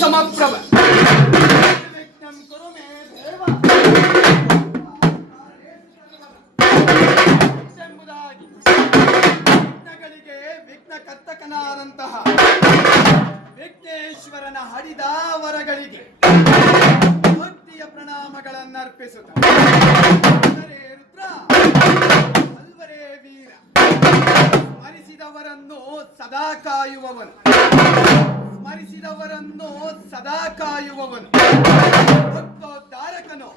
ಸಮಪ್ರಭ ಎಂಬುದಾಗಿ ವಿಘ್ನಗಳಿಗೆ ವಿಘ್ನ ಕರ್ತಕನಾದಂತಹ ವಿಘ್ನೇಶ್ವರನ ಹಡಿದಾವರಗಳಿಗೆ ಭಕ್ತಿಯ ಪ್ರಣಾಮಗಳನ್ನರ್ಪಿಸುತ್ತ ರುದ್ರ ಅಲ್ವರೇ ವೀರ ಸ್ಮರಿಸಿದವರನ್ನು ಸದಾ ಕಾಯುವವನು ಸ್ಮರಿಸಿದವರನ್ನು ಸದಾ ಕಾಯುವವನು ಭಕ್ತೋದ್ಧಾರಕನು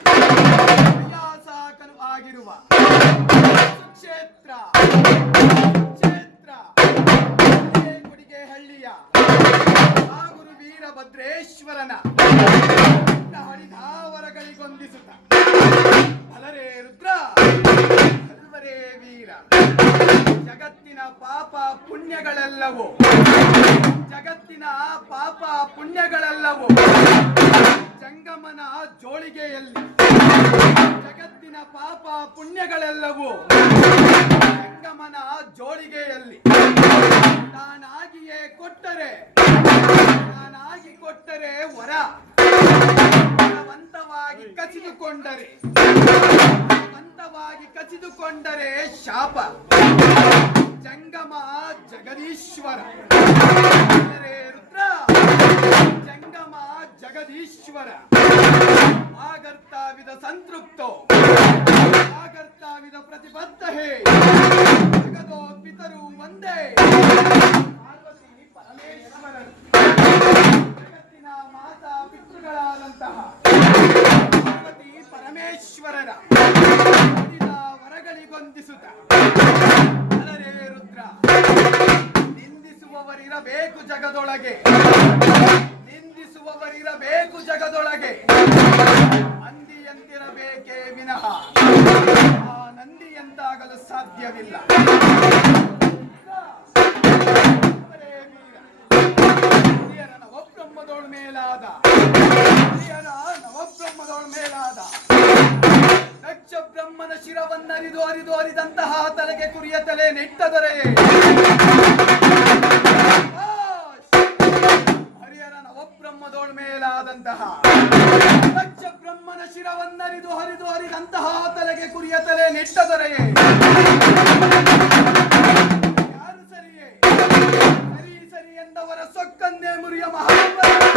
ವಿಲಾಸಕನು ಆಗಿರುವ ಕ್ಷೇತ್ರ ಕೊಡಿಗೆಹಳ್ಳಿಯ ಗುರು ವೀರಭದ್ರೇಶ್ವರನ ಹರಿದಾವರಗಳಿಗೊಂದಿಸುತ್ತ ಅಲರೇ ರುದ್ರ ಅಲ್ವರೇ ವೀರ ಜಗತ್ತಿನ ಪಾಪ ಪುಣ್ಯಗಳೆಲ್ಲವೂ ಜಂಗಮನ ಜೋಳಿಗೆಯಲ್ಲಿ ಜಗತ್ತಿನ ಪಾಪ ಪುಣ್ಯಗಳೆಲ್ಲವೂ ಜಂಗಮನ ಜೋಳಿಗೆಯಲ್ಲಿ ನಾನಾಗಿ ಕೊಟ್ಟರೆ ವರ ಕಸಿದುಕೊಂಡರೆ ಶಾಪ ಜಂಗಮ ಜಗದೀಶ್ವರ ರುದ್ರ ಜಂಗಮ ಜಗದೀಶ್ವರ ಆಗರ್ತಾವಿದ ಸಂತೃಪ್ತೋ ಆಗರ್ತಾವಿದ ಪ್ರತಿಬದ್ಧ ಹೇ ಜಗದೋ ಪಿತರು ಒಂದೇ ಪಾರ್ವತಿ ಪರಮೇಶ್ವರರು ಜಗತ್ತಿನ ಮಾತಾ ಪಿತೃಗಳಾದಂತಹ ಪಾರ್ವತಿ ಪರಮೇಶ್ವರರ ವರಗಳಿಗೊಂದಿಸುತ್ತ ಅಲರೇ ರುದ್ರ ನಿಂದಿಸುವವರಿರಬೇಕು ಜಗದೊಳಗೆ ಮಂದಿಯಂತಿರಬೇಕೇ ವಿನಃ ಆ ನಂದಿಯಂತಾಗಲು ಸಾಧ್ಯವಿಲ್ಲ. ನವಬ್ರಹ್ಮದೋಳ್ ಮೇಲಾದ ದಕ್ಷ ಬ್ರಹ್ಮನ ಶಿರವನ್ನರಿದು ಅರಿದಂತಹ ತಲೆಗೆ ಕುರಿಯ ತಲೆ ನೆಟ್ಟದೊರೆಯೇ ಹರಿಹರ ನವಬ್ರಹ್ಮದೋಳ್ ಮೇಲಾದಂತಹ ದಕ್ಷ ಬ್ರಹ್ಮನ ಶಿರವನ್ನರಿದು ಹರಿದಂತಹ ತಲೆಗೆ ಕುರಿಯ ತಲೆ ನೆಟ್ಟದೊರೆಯೇ ಯಾರು ಸರಿ ಎಂದವರ ಸೊಕ್ಕನ್ನೇ ಮುರಿಯ ಮಹಾಬಲ